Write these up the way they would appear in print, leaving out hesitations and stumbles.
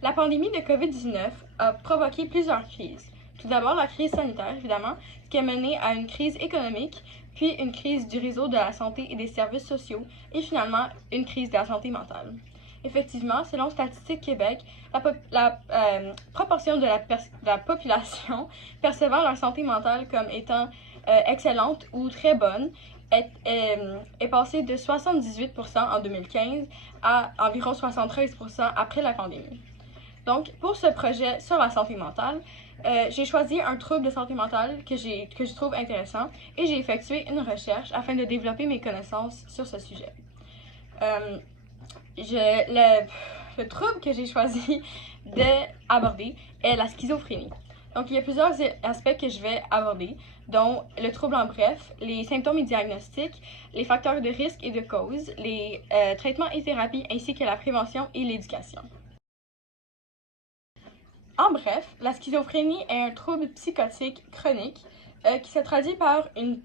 La pandémie de COVID-19 a provoqué plusieurs crises. Tout d'abord, la crise sanitaire, évidemment, ce qui a mené à une crise économique, puis une crise du réseau de la santé et des services sociaux, et finalement, une crise de la santé mentale. Effectivement, selon Statistique Québec, la proportion de la population percevant leur santé mentale comme étant excellente ou très bonne est passée de 78% en 2015 à environ 73% après la pandémie. Donc, pour ce projet sur la santé mentale, j'ai choisi un trouble de santé mentale que je trouve intéressant et j'ai effectué une recherche afin de développer mes connaissances sur ce sujet. Le trouble que j'ai choisi d'aborder est la schizophrénie. Donc, il y a plusieurs aspects que je vais aborder, dont le trouble en bref, les symptômes et diagnostics, les facteurs de risque et de cause, les traitements et thérapies, ainsi que la prévention et l'éducation. En bref, la schizophrénie est un trouble psychotique chronique qui se traduit par une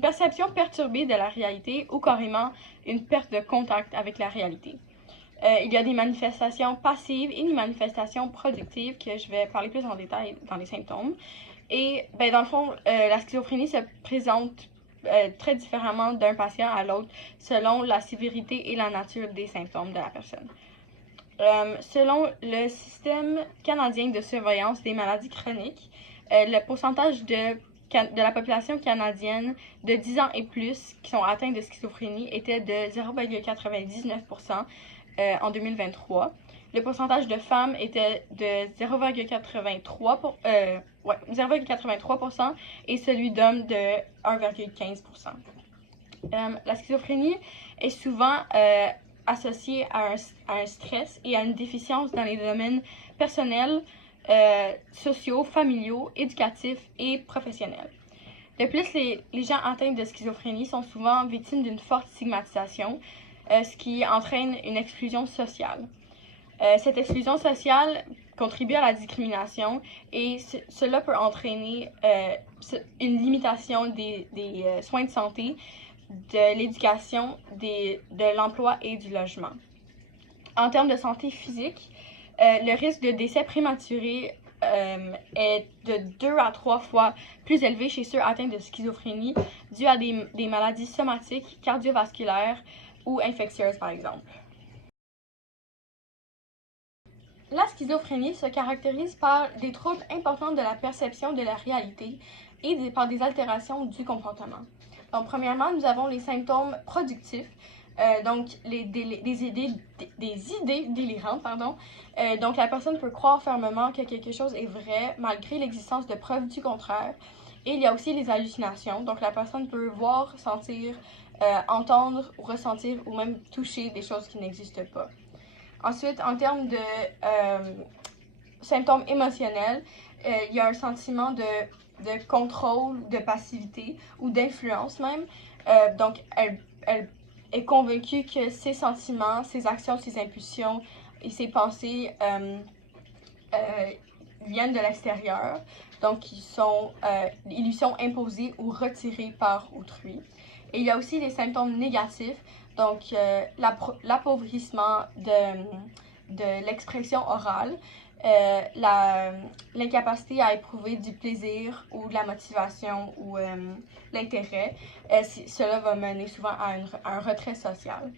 perception perturbée de la réalité ou carrément une perte de contact avec la réalité. Il y a des manifestations passives et des manifestations productives que je vais parler plus en détail dans les symptômes. Et dans le fond, la schizophrénie se présente très différemment d'un patient à l'autre selon la sévérité et la nature des symptômes de la personne. Selon le système canadien de surveillance des maladies chroniques, le pourcentage de la population canadienne de 10 ans et plus qui sont atteints de schizophrénie était de 0,99% en 2023. Le pourcentage de femmes était de 0,83% et celui d'hommes de 1,15%. La schizophrénie est souvent associée à un stress et à une déficience dans les domaines personnels, sociaux, familiaux, éducatifs et professionnels. De plus, les gens atteints de schizophrénie sont souvent victimes d'une forte stigmatisation, ce qui entraîne une exclusion sociale. Cette exclusion sociale contribue à la discrimination et cela peut entraîner une limitation des soins de santé, de l'éducation, de l'emploi et du logement. En termes de santé physique, le risque de décès prématuré est de 2 à 3 fois plus élevé chez ceux atteints de schizophrénie dû à des maladies somatiques, cardiovasculaires ou infectieuses, par exemple. La schizophrénie se caractérise par des troubles importants de la perception de la réalité et par des altérations du comportement. Donc, premièrement, nous avons les symptômes productifs, donc des idées délirantes, pardon. Donc, la personne peut croire fermement que quelque chose est vrai malgré l'existence de preuves du contraire. Et il y a aussi les hallucinations, donc la personne peut voir, sentir, entendre, ressentir ou même toucher des choses qui n'existent pas. Ensuite, en termes de symptômes émotionnels, il y a un sentiment de contrôle, de passivité ou d'influence même. Donc, elle est convaincue que ses sentiments, ses actions, ses impulsions et ses pensées viennent de l'extérieur. Donc, ils lui sont imposés ou retirés par autrui. Et il y a aussi les symptômes négatifs, donc l'appauvrissement de l'expression orale, l'incapacité à éprouver du plaisir ou de la motivation ou l'intérêt. Cela va mener souvent à un retrait social.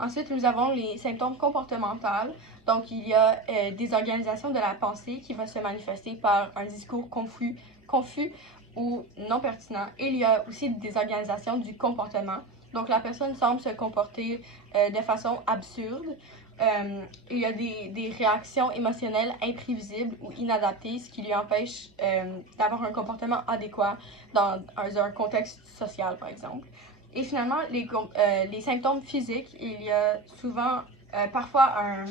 Ensuite, nous avons les symptômes comportementaux. Donc, il y a des organisations de la pensée qui vont se manifester par un discours confus ou non pertinent. Et il y a aussi des organisations du comportement. Donc, la personne semble se comporter de façon absurde. Il y a des réactions émotionnelles imprévisibles ou inadaptées, ce qui lui empêche d'avoir un comportement adéquat dans un contexte social, par exemple. Et finalement, les symptômes physiques, il y a souvent, parfois,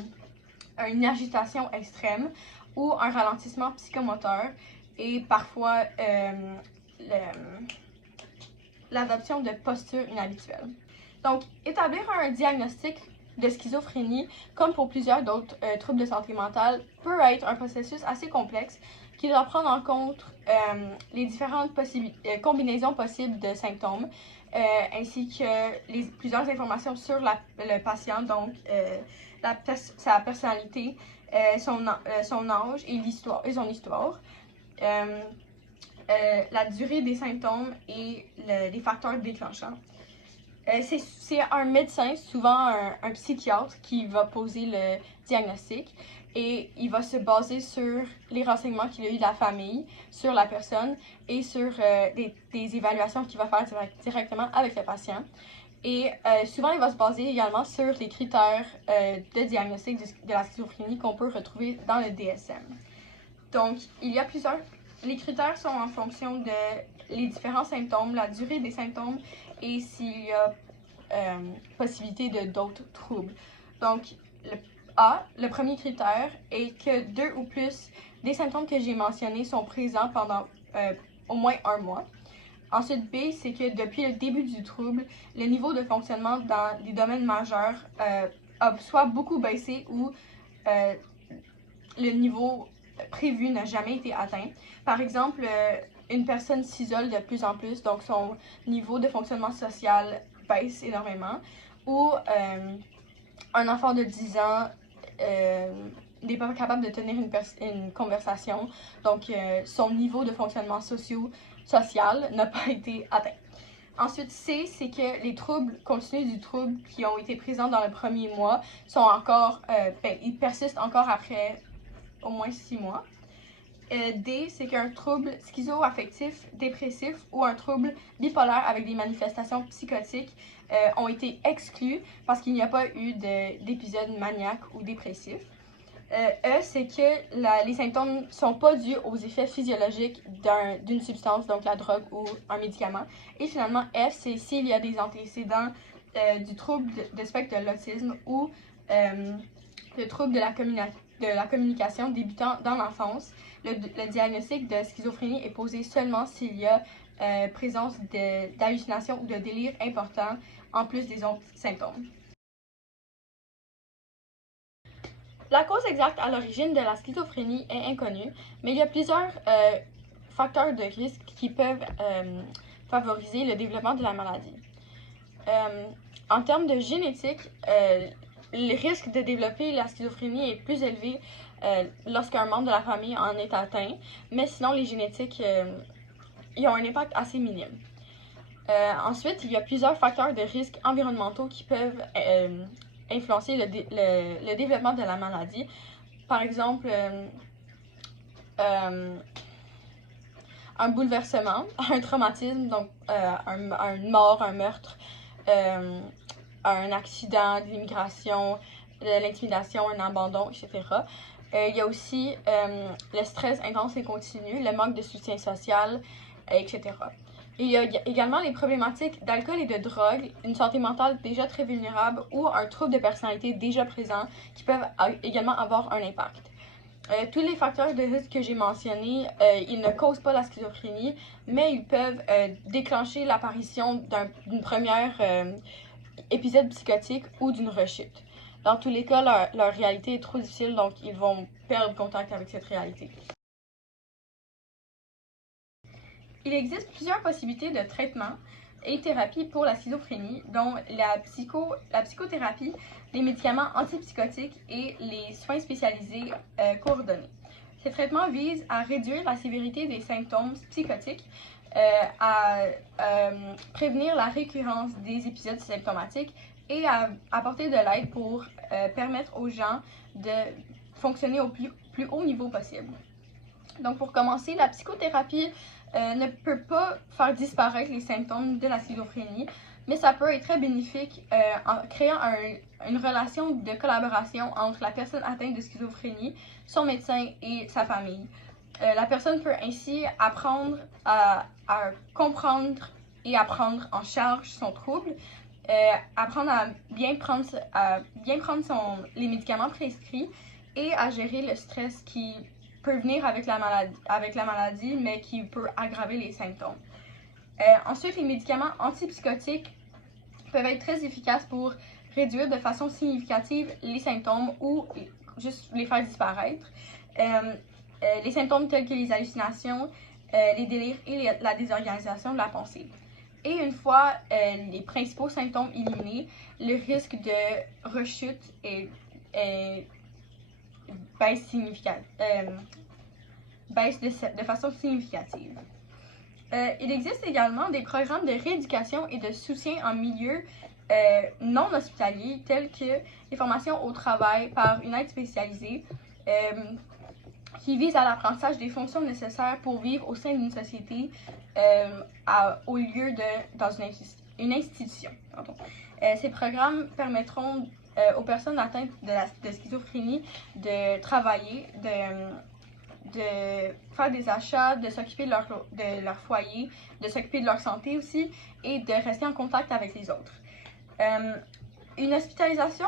une agitation extrême ou un ralentissement psychomoteur et parfois l'adoption de postures inhabituelles. Donc, établir un diagnostic de schizophrénie, comme pour plusieurs d'autres troubles de santé mentale, peut être un processus assez complexe qui doit prendre en compte les différentes combinaisons possibles de symptômes ainsi que plusieurs informations sur le patient, donc sa personnalité, son âge et son histoire. La durée des symptômes et les facteurs déclenchants. C'est un médecin, souvent un psychiatre, qui va poser le diagnostic et il va se baser sur les renseignements qu'il a eu de la famille, sur la personne et sur des évaluations qu'il va faire directement avec le patient. Et souvent, il va se baser également sur les critères de diagnostic de la schizophrénie qu'on peut retrouver dans le DSM. Donc, il y a les critères sont en fonction de les différents symptômes, la durée des symptômes et s'il y a possibilité de d'autres troubles. Donc, le premier critère est que 2 ou plus des symptômes que j'ai mentionnés sont présents pendant au moins 1 mois. Ensuite, B, c'est que depuis le début du trouble, le niveau de fonctionnement dans les domaines majeurs a soit beaucoup baissé ou le niveau prévu n'a jamais été atteint. Par exemple, une personne s'isole de plus en plus, donc son niveau de fonctionnement social baisse énormément. Ou un enfant de 10 ans n'est pas capable de tenir une conversation, donc son niveau de fonctionnement social n'a pas été atteint. Ensuite, C, c'est que les troubles continus du trouble qui ont été présents dans le premier mois sont encore, ils persistent encore après au moins 6 mois. D, c'est qu'un trouble schizoaffectif, dépressif ou un trouble bipolaire avec des manifestations psychotiques ont été exclus parce qu'il n'y a pas eu d'épisode maniaque ou dépressif. E, c'est que les symptômes ne sont pas dus aux effets physiologiques d'une substance, donc la drogue ou un médicament. Et finalement, F, c'est s'il y a des antécédents du trouble de spectre de l'autisme ou le trouble de la communication débutant dans l'enfance. Le diagnostic de schizophrénie est posé seulement s'il y a présence d'hallucinations ou de délire important en plus des autres symptômes. La cause exacte à l'origine de la schizophrénie est inconnue, mais il y a plusieurs facteurs de risque qui peuvent favoriser le développement de la maladie. En termes de génétique, le risque de développer la schizophrénie est plus élevé lorsqu'un membre de la famille en est atteint, mais sinon les génétiques ils ont un impact assez minime. Ensuite, il y a plusieurs facteurs de risque environnementaux qui peuvent influencer le développement de la maladie. Par exemple, un bouleversement, un traumatisme, donc une mort, un meurtre, un accident, de l'immigration, de l'intimidation, un abandon, etc. Il y a aussi le stress intense et continu, le manque de soutien social, etc. Il y a également les problématiques d'alcool et de drogue, une santé mentale déjà très vulnérable ou un trouble de personnalité déjà présent qui peuvent également avoir un impact. Tous les facteurs de risque que j'ai mentionnés, ils ne causent pas la schizophrénie, mais ils peuvent déclencher l'apparition d'une première épisode psychotique ou d'une rechute. Dans tous les cas, leur réalité est trop difficile, donc ils vont perdre contact avec cette réalité. Il existe plusieurs possibilités de traitement et thérapie pour la schizophrénie, dont la psychothérapie, les médicaments antipsychotiques et les soins spécialisés coordonnés. Ces traitements visent à réduire la sévérité des symptômes psychotiques, à prévenir la récurrence des épisodes symptomatiques et à apporter de l'aide pour permettre aux gens de fonctionner au plus haut niveau possible. Donc, pour commencer, la psychothérapie ne peut pas faire disparaître les symptômes de la schizophrénie, mais ça peut être très bénéfique en créant une relation de collaboration entre la personne atteinte de schizophrénie, son médecin et sa famille. La personne peut ainsi apprendre à comprendre et à prendre en charge son trouble, apprendre à bien prendre les médicaments prescrits et à gérer le stress qui peut venir avec la maladie, mais qui peut aggraver les symptômes. Ensuite, les médicaments antipsychotiques peuvent être très efficaces pour réduire de façon significative les symptômes ou juste les faire disparaître. Les symptômes tels que les hallucinations, les délires et la désorganisation de la pensée. Et une fois les principaux symptômes éliminés, le risque de rechute baisse de façon significative. Il existe également des programmes de rééducation et de soutien en milieu non hospitalier, tels que les formations au travail par une aide spécialisée qui vise à l'apprentissage des fonctions nécessaires pour vivre au sein d'une société au lieu de dans une institution. Ces programmes permettront aux personnes atteintes de schizophrénie de travailler, de faire des achats, de s'occuper de leur foyer, de s'occuper de leur santé aussi et de rester en contact avec les autres. Une hospitalisation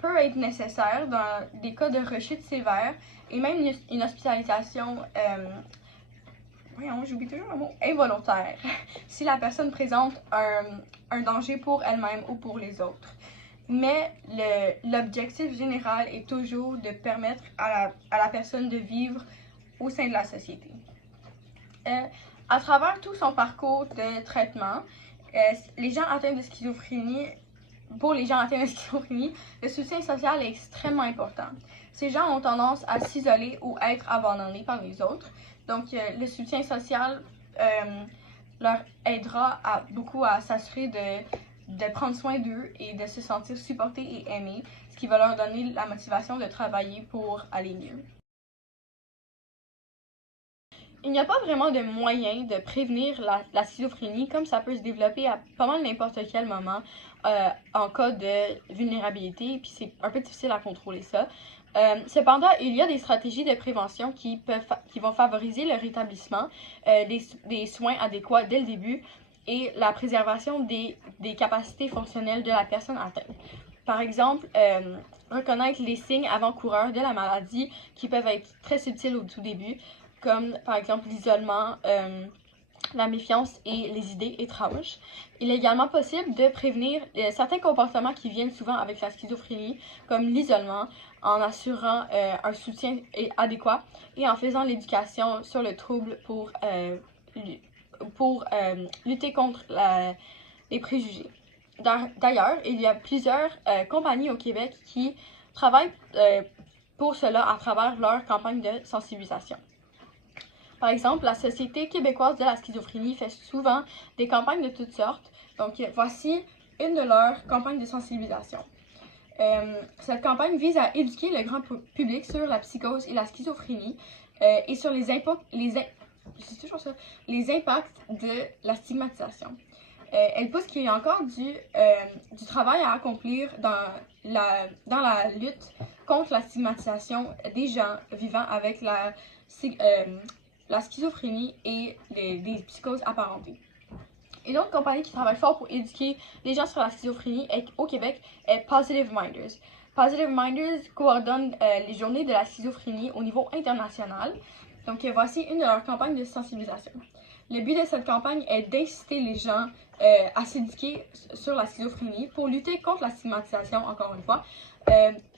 peut être nécessaire dans des cas de rechute sévère et même une hospitalisation j'oublie toujours le mot, involontaire, si la personne présente un danger pour elle-même ou pour les autres. Mais l'objectif général est toujours de permettre à la personne de vivre au sein de la société. À travers tout son parcours de traitement, pour les gens atteints de schizophrénie, le soutien social est extrêmement important. Ces gens ont tendance à s'isoler ou être abandonnés par les autres. Donc, le soutien social leur aidera beaucoup à s'assurer de prendre soin d'eux et de se sentir supportés et aimés, ce qui va leur donner la motivation de travailler pour aller mieux. Il n'y a pas vraiment de moyen de prévenir la schizophrénie, comme ça peut se développer à pas mal n'importe quel moment en cas de vulnérabilité, puis c'est un peu difficile à contrôler ça. Cependant, il y a des stratégies de prévention qui vont favoriser le rétablissement des soins adéquats dès le début et la préservation des capacités fonctionnelles de la personne atteinte. Par exemple, reconnaître les signes avant-coureurs de la maladie qui peuvent être très subtils au tout début, comme par exemple l'isolement, la méfiance et les idées étranges. Il est également possible de prévenir certains comportements qui viennent souvent avec la schizophrénie, comme l'isolement, en assurant un soutien adéquat et en faisant l'éducation sur le trouble pour lutter contre les préjugés. D'ailleurs, il y a plusieurs compagnies au Québec qui travaillent pour cela à travers leur campagne de sensibilisation. Par exemple, la Société québécoise de la schizophrénie fait souvent des campagnes de toutes sortes. Donc, voici une de leurs campagnes de sensibilisation. Cette campagne vise à éduquer le grand public sur la psychose et la schizophrénie et sur les impacts de la stigmatisation. Elle pousse qu'il y ait encore du travail à accomplir dans la lutte contre la stigmatisation des gens vivant avec la schizophrénie et des psychoses apparentées. Une autre compagnie qui travaille fort pour éduquer les gens sur la schizophrénie au Québec est Positive Minders. Positive Minders coordonne les journées de la schizophrénie au niveau international. Donc, voici une de leurs campagnes de sensibilisation. Le but de cette campagne est d'inciter les gens à s'éduquer sur la schizophrénie pour lutter contre la stigmatisation, encore une fois,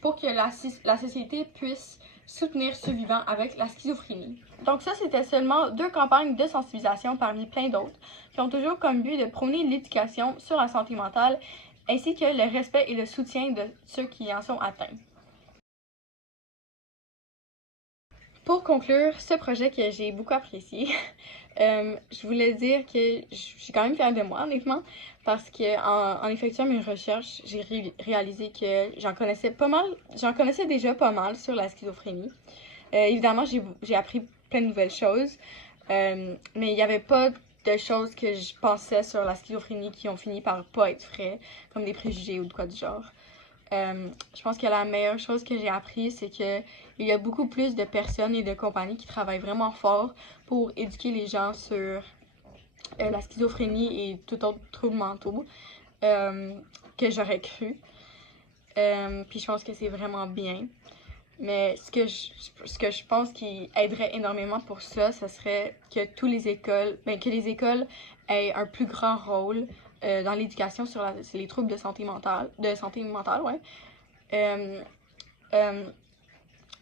pour que la société puisse soutenir ceux vivant avec la schizophrénie. Donc ça, c'était seulement 2 campagnes de sensibilisation parmi plein d'autres qui ont toujours comme but de prôner l'éducation sur la santé mentale ainsi que le respect et le soutien de ceux qui en sont atteints. Pour conclure ce projet que j'ai beaucoup apprécié, je voulais dire que je suis quand même fière de moi, honnêtement, parce qu'en effectuant mes recherches, j'ai réalisé que j'en connaissais déjà pas mal sur la schizophrénie. Évidemment, j'ai appris plein de nouvelles choses, mais il n'y avait pas de choses que je pensais sur la schizophrénie qui ont fini par pas être vraies, comme des préjugés ou de quoi du genre. Je pense que la meilleure chose que j'ai appris, c'est que il y a beaucoup plus de personnes et de compagnies qui travaillent vraiment fort pour éduquer les gens sur la schizophrénie et tout autre trouble mentaux que j'aurais cru. Puis je pense que c'est vraiment bien. Mais ce que je pense qui aiderait énormément pour ça, ce serait que les écoles aient un plus grand rôle dans l'éducation sur les troubles de santé mentale, ouais.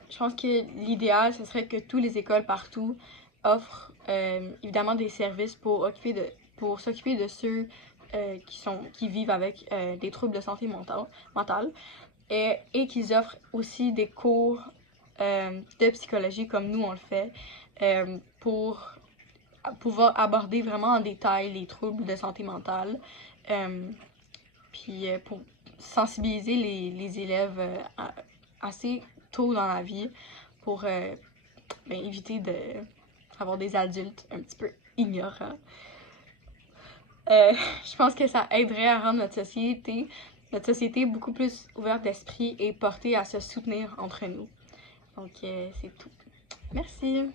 Je pense que l'idéal, ce serait que toutes les écoles partout offrent évidemment des services pour pour s'occuper de ceux qui vivent avec des troubles de santé mentale et qu'ils offrent aussi des cours de psychologie comme nous on le fait pour pouvoir aborder vraiment en détail les troubles de santé mentale, puis pour sensibiliser les élèves assez tôt dans la vie pour éviter d'avoir des adultes un petit peu ignorants. Je pense que ça aiderait à rendre notre société beaucoup plus ouverte d'esprit et portée à se soutenir entre nous. Donc, c'est tout. Merci!